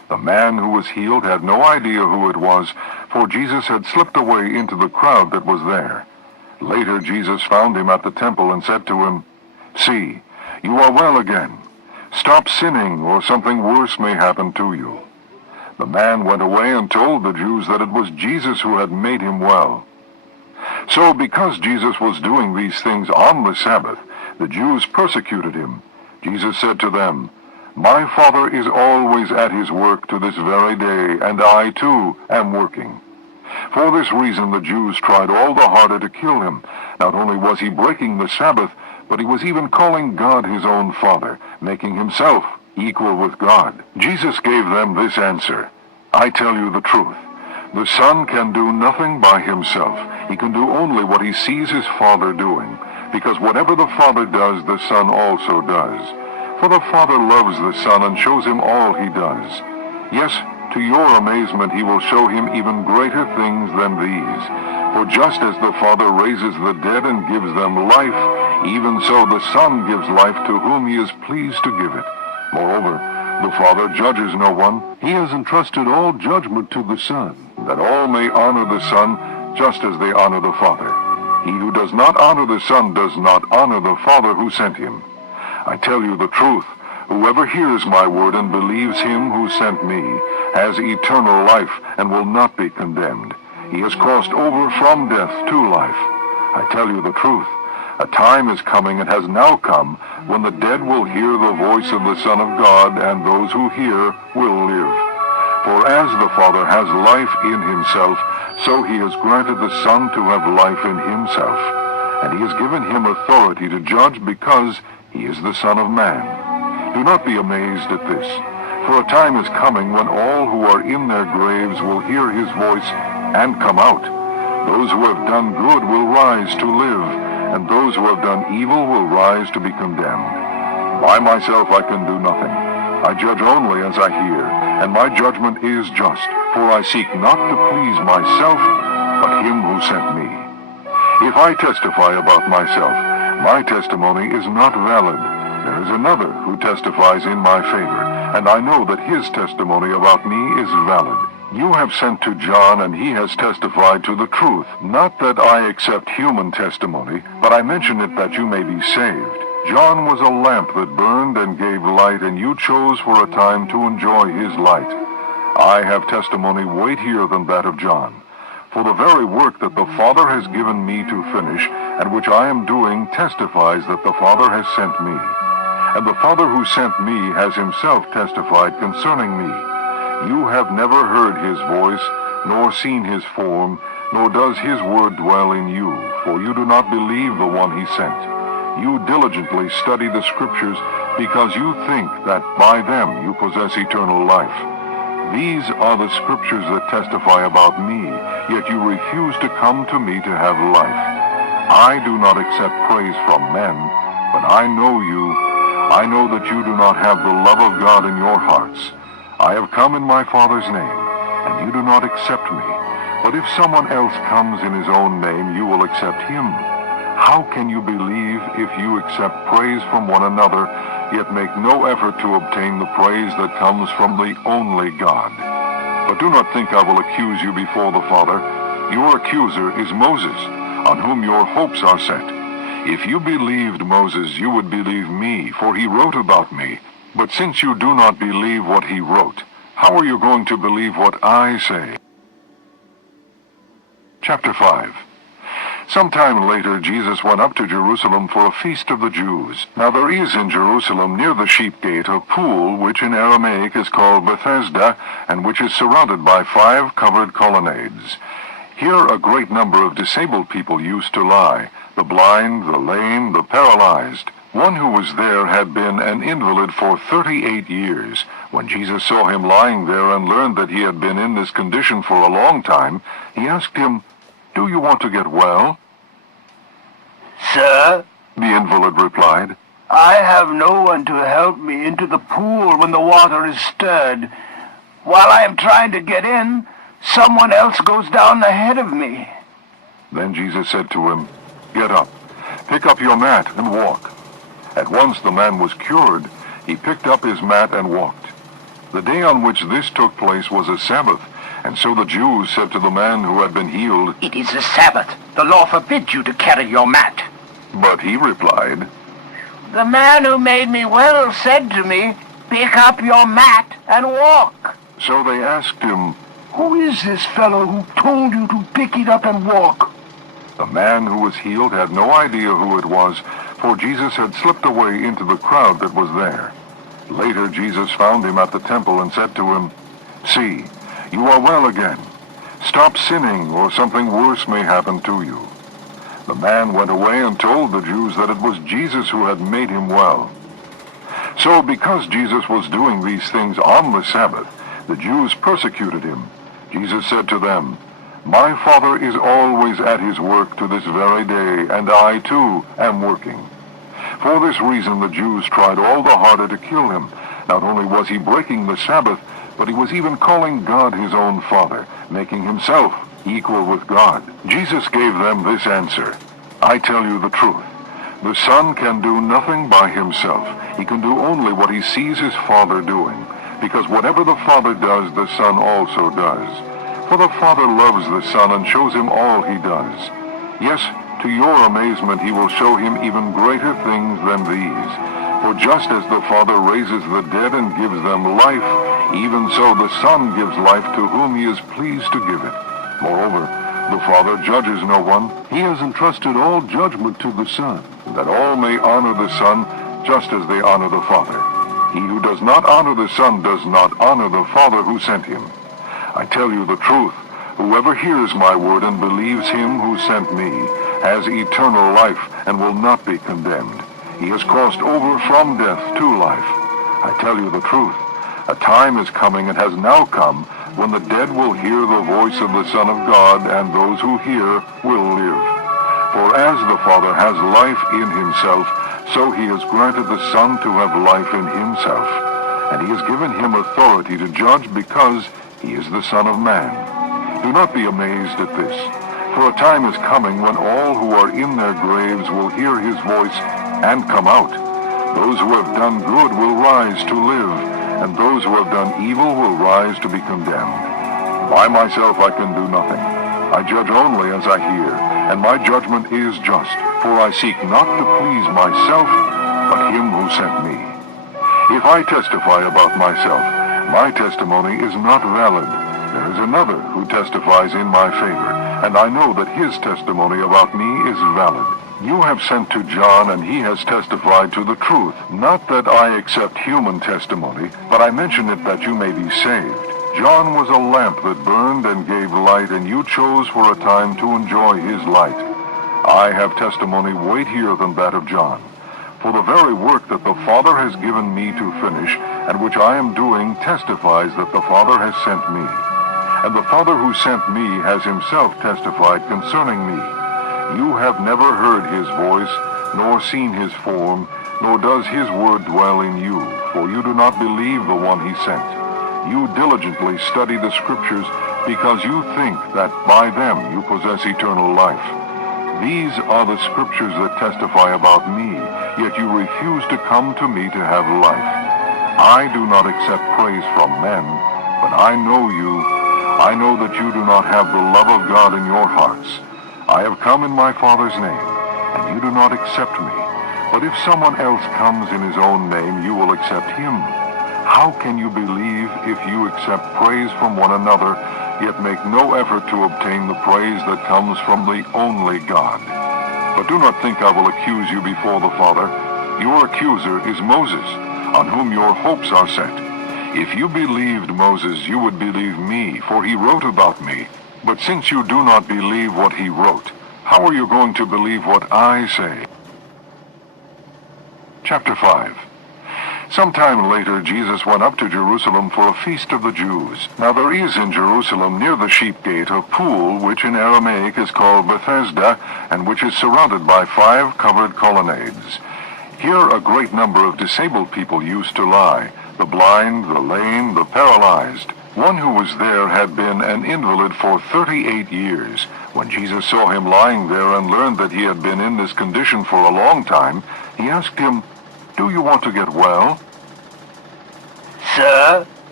The man who was healed had no idea who it was, for Jesus had slipped away into the crowd that was there. Later Jesus found him at the temple and said to him, "See, you are well again. Stop sinning, or something worse may happen to you." The man went away and told the Jews that it was Jesus who had made him well. So because Jesus was doing these things on the Sabbath, the Jews persecuted him. Jesus said to them, "My Father is always at his work to this very day, and I too am working." For this reason the Jews tried all the harder to kill him. Not only was he breaking the Sabbath, but he was even calling God his own Father, making himself equal with God. Jesus gave them this answer, "I tell you the truth. The Son can do nothing by himself. He can do only what he sees his Father doing, because whatever the Father does, the Son also does. For the Father loves the Son and shows him all he does. Yes, to your amazement he will show him even greater things than these. For just as the Father raises the dead and gives them life, even so the Son gives life to whom he is pleased to give it. Moreover, the Father judges no one. He has entrusted all judgment to the Son, that all may honor the Son just as they honor the Father. He who does not honor the Son does not honor the Father who sent him. I tell you the truth, whoever hears my word and believes him who sent me has eternal life and will not be condemned. He has crossed over from death to life. I tell you the truth, a time is coming and has now come when the dead will hear the voice of the Son of God, and those who hear will live. For as the Father has life in himself, so he has granted the Son to have life in himself. And he has given him authority to judge because he is the Son of Man. Do not be amazed at this, for a time is coming when all who are in their graves will hear his voice and come out. Those who have done good will rise to live, and those who have done evil will rise to be condemned. By myself I can do nothing. I judge only as I hear, and my judgment is just, for I seek not to please myself, but him who sent me. If I testify about myself, my testimony is not valid. There is another who testifies in my favor, and I know that his testimony about me is valid. You have sent to John, and he has testified to the truth. Not that I accept human testimony, but I mention it that you may be saved. John was a lamp that burned and gave light, and you chose for a time to enjoy his light. I have testimony weightier than that of John. For the very work that the Father has given me to finish, and which I am doing, testifies that the Father has sent me. And the Father who sent me has himself testified concerning me. You have never heard his voice, nor seen his form, nor does his word dwell in you, for you do not believe the one he sent. You diligently study the Scriptures, because you think that by them you possess eternal life. These are the Scriptures that testify about me, yet you refuse to come to me to have life. I do not accept praise from men, but I know you. I know that you do not have the love of God in your hearts. I have come in my Father's name, and you do not accept me. But if someone else comes in his own name, you will accept him. How can you believe if you accept praise from one another, yet make no effort to obtain the praise that comes from the only God? But do not think I will accuse you before the Father. Your accuser is Moses, on whom your hopes are set. If you believed Moses, you would believe me, for he wrote about me. But since you do not believe what he wrote, how are you going to believe what I say? Chapter 5. Sometime later, Jesus went up to Jerusalem for a feast of the Jews. Now there is in Jerusalem near the sheep gate a pool, which in Aramaic is called Bethesda, and which is surrounded by 5 covered colonnades. Here a great number of disabled people used to lie, the blind, the lame, the paralyzed. One who was there had been an invalid for 38 years. When Jesus saw him lying there and learned that he had been in this condition for a long time, he asked him, "Do you want to get well?" "Sir," the invalid replied, "I have no one to help me into the pool when the water is stirred. While I am trying to get in, someone else goes down ahead of me." Then Jesus said to him, "Get up, pick up your mat and walk." At once the man was cured. He picked up his mat and walked. The day on which this took place was a Sabbath, and so the Jews said to the man who had been healed, "It is a Sabbath. The law forbids you to carry your mat." But he replied, "The man who made me well said to me, 'Pick up your mat and walk.'" So they asked him, "Who is this fellow who told you to pick it up and walk?" The man who was healed had no idea who it was, for Jesus had slipped away into the crowd that was there. Later Jesus found him at the temple and said to him, "See, you are well again. Stop sinning, or something worse may happen to you." The man went away and told the Jews that it was Jesus who had made him well. So because Jesus was doing these things on the Sabbath, the Jews persecuted him. Jesus said to them, "My Father is always at his work to this very day, and I too am working." For this reason the Jews tried all the harder to kill him. Not only was he breaking the Sabbath, but he was even calling God his own Father, making himself equal with God. Jesus gave them this answer, "I tell you the truth. The Son can do nothing by himself. He can do only what he sees his Father doing, because whatever the Father does, the Son also does. For the Father loves the Son and shows him all he does. Yes, to your amazement he will show him even greater things than these. For just as the Father raises the dead and gives them life, even so the Son gives life to whom he is pleased to give it. Moreover, the Father judges no one. He has entrusted all judgment to the Son, that all may honor the Son just as they honor the Father. He who does not honor the Son does not honor the Father who sent him. I tell you the truth, whoever hears my word and believes him who sent me has eternal life and will not be condemned. He has crossed over from death to life. I tell you the truth, a time is coming and has now come when the dead will hear the voice of the Son of God, and those who hear will live. For as the Father has life in himself, so he has granted the Son to have life in himself. And he has given him authority to judge because he is the Son of Man. Do not be amazed at this, for a time is coming when all who are in their graves will hear his voice and come out. Those who have done good will rise to live, and those who have done evil will rise to be condemned. By myself I can do nothing. I judge only as I hear, and my judgment is just, for I seek not to please myself, but him who sent me. If I testify about myself, my testimony is not valid. There is another who testifies in my favor, and I know that his testimony about me is valid. You have sent to John, and he has testified to the truth. Not that I accept human testimony, but I mention it that you may be saved. John was a lamp that burned and gave light, and you chose for a time to enjoy his light. I have testimony weightier than that of John. For the very work that the Father has given me to finish, and which I am doing, testifies that the Father has sent me. And the Father who sent me has himself testified concerning me. You have never heard his voice, nor seen his form, nor does his word dwell in you, for you do not believe the one he sent. You diligently study the Scriptures, because you think that by them you possess eternal life. These are the Scriptures that testify about me, yet you refuse to come to me to have life. I do not accept praise from men, but I know you. I know that you do not have the love of God in your hearts. I have come in my Father's name, and you do not accept me. But if someone else comes in his own name, you will accept him. How can you believe if you accept praise from one another, yet make no effort to obtain the praise that comes from the only God? But do not think I will accuse you before the Father. Your accuser is Moses, on whom your hopes are set. If you believed Moses, you would believe me, for he wrote about me. But since you do not believe what he wrote, how are you going to believe what I say? Chapter 5. Sometime later, Jesus went up to Jerusalem for a feast of the Jews. Now there is in Jerusalem near the sheep gate a pool, which in Aramaic is called Bethesda, and which is surrounded by 5 covered colonnades. Here a great number of disabled people used to lie, the blind, the lame, the paralyzed. One who was there had been an invalid for 38 years. When Jesus saw him lying there and learned that he had been in this condition for a long time, he asked him, "Do you want to get well?" "Sir,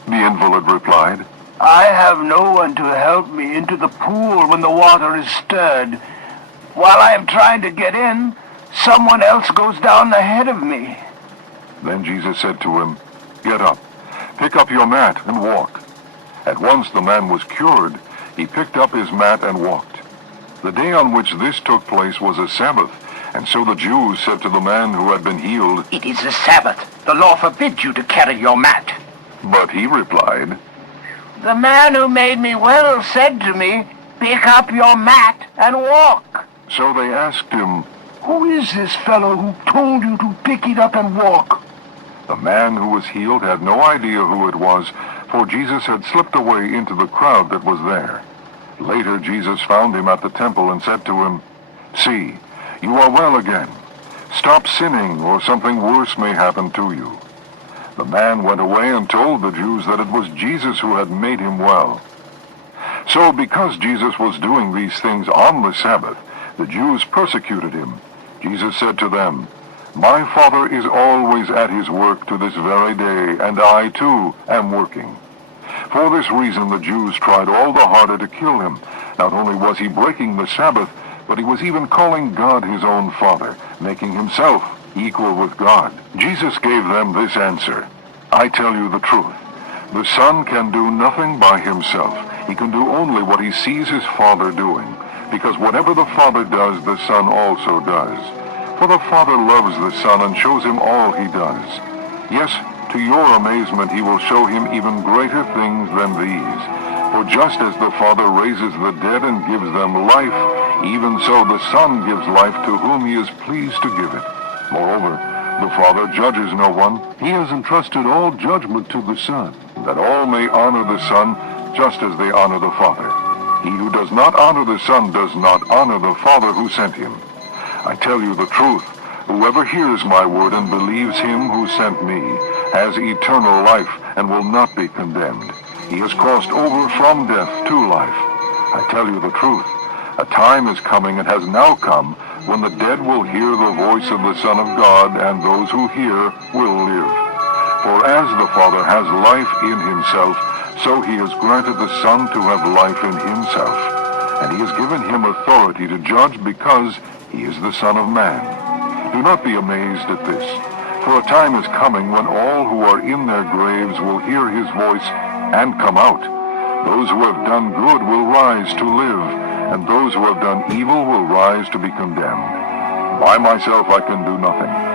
The invalid replied. I have no one to help me into the pool when the water is stirred. While I am trying to get in, someone else goes down ahead of me. Then Jesus said to him, Get up, pick up your mat and walk. At once the man was cured. He picked up his mat and walked. The day on which this took place was a Sabbath, and so the Jews said to the man who had been healed, It is the Sabbath. The law forbids you to carry your mat. But he replied, The man who made me well said to me, Pick up your mat and walk. So they asked him, Who is this fellow who told you to pick it up and walk? The man who was healed had no idea who it was, for Jesus had slipped away into the crowd that was there. Later Jesus found him at the temple and said to him, See, you are well again. Stop sinning, or something worse may happen to you. The man went away and told the Jews that it was Jesus who had made him well. So because Jesus was doing these things on the Sabbath, the Jews persecuted him. Jesus said to them, My Father is always at his work to this very day, and I too am working. For this reason the Jews tried all the harder to kill him. Not only was he breaking the Sabbath, but he was even calling God his own Father, making himself equal with God. Jesus gave them this answer, I tell you the truth. The Son can do nothing by himself. He can do only what he sees his Father doing, because whatever the Father does, the Son also does. For the Father loves the Son and shows him all he does. Yes, to your amazement he will show him even greater things than these. For just as the Father raises the dead and gives them life, even so the Son gives life to whom he is pleased to give it. Moreover, the Father judges no one. He has entrusted all judgment to the Son, that all may honor the Son just as they honor the Father. He who does not honor the Son does not honor the Father who sent him. I tell you the truth, whoever hears my word and believes him who sent me has eternal life and will not be condemned. He has crossed over from death to life. I tell you the truth, a time is coming and has now come when the dead will hear the voice of the Son of God, and those who hear will live. For as the Father has life in himself, so he has granted the Son to have life in himself. And he has given him authority to judge because he is the Son of Man. Do not be amazed at this, for a time is coming when all who are in their graves will hear his voice and come out. Those who have done good will rise to live, and those who have done evil will rise to be condemned. By myself I can do nothing.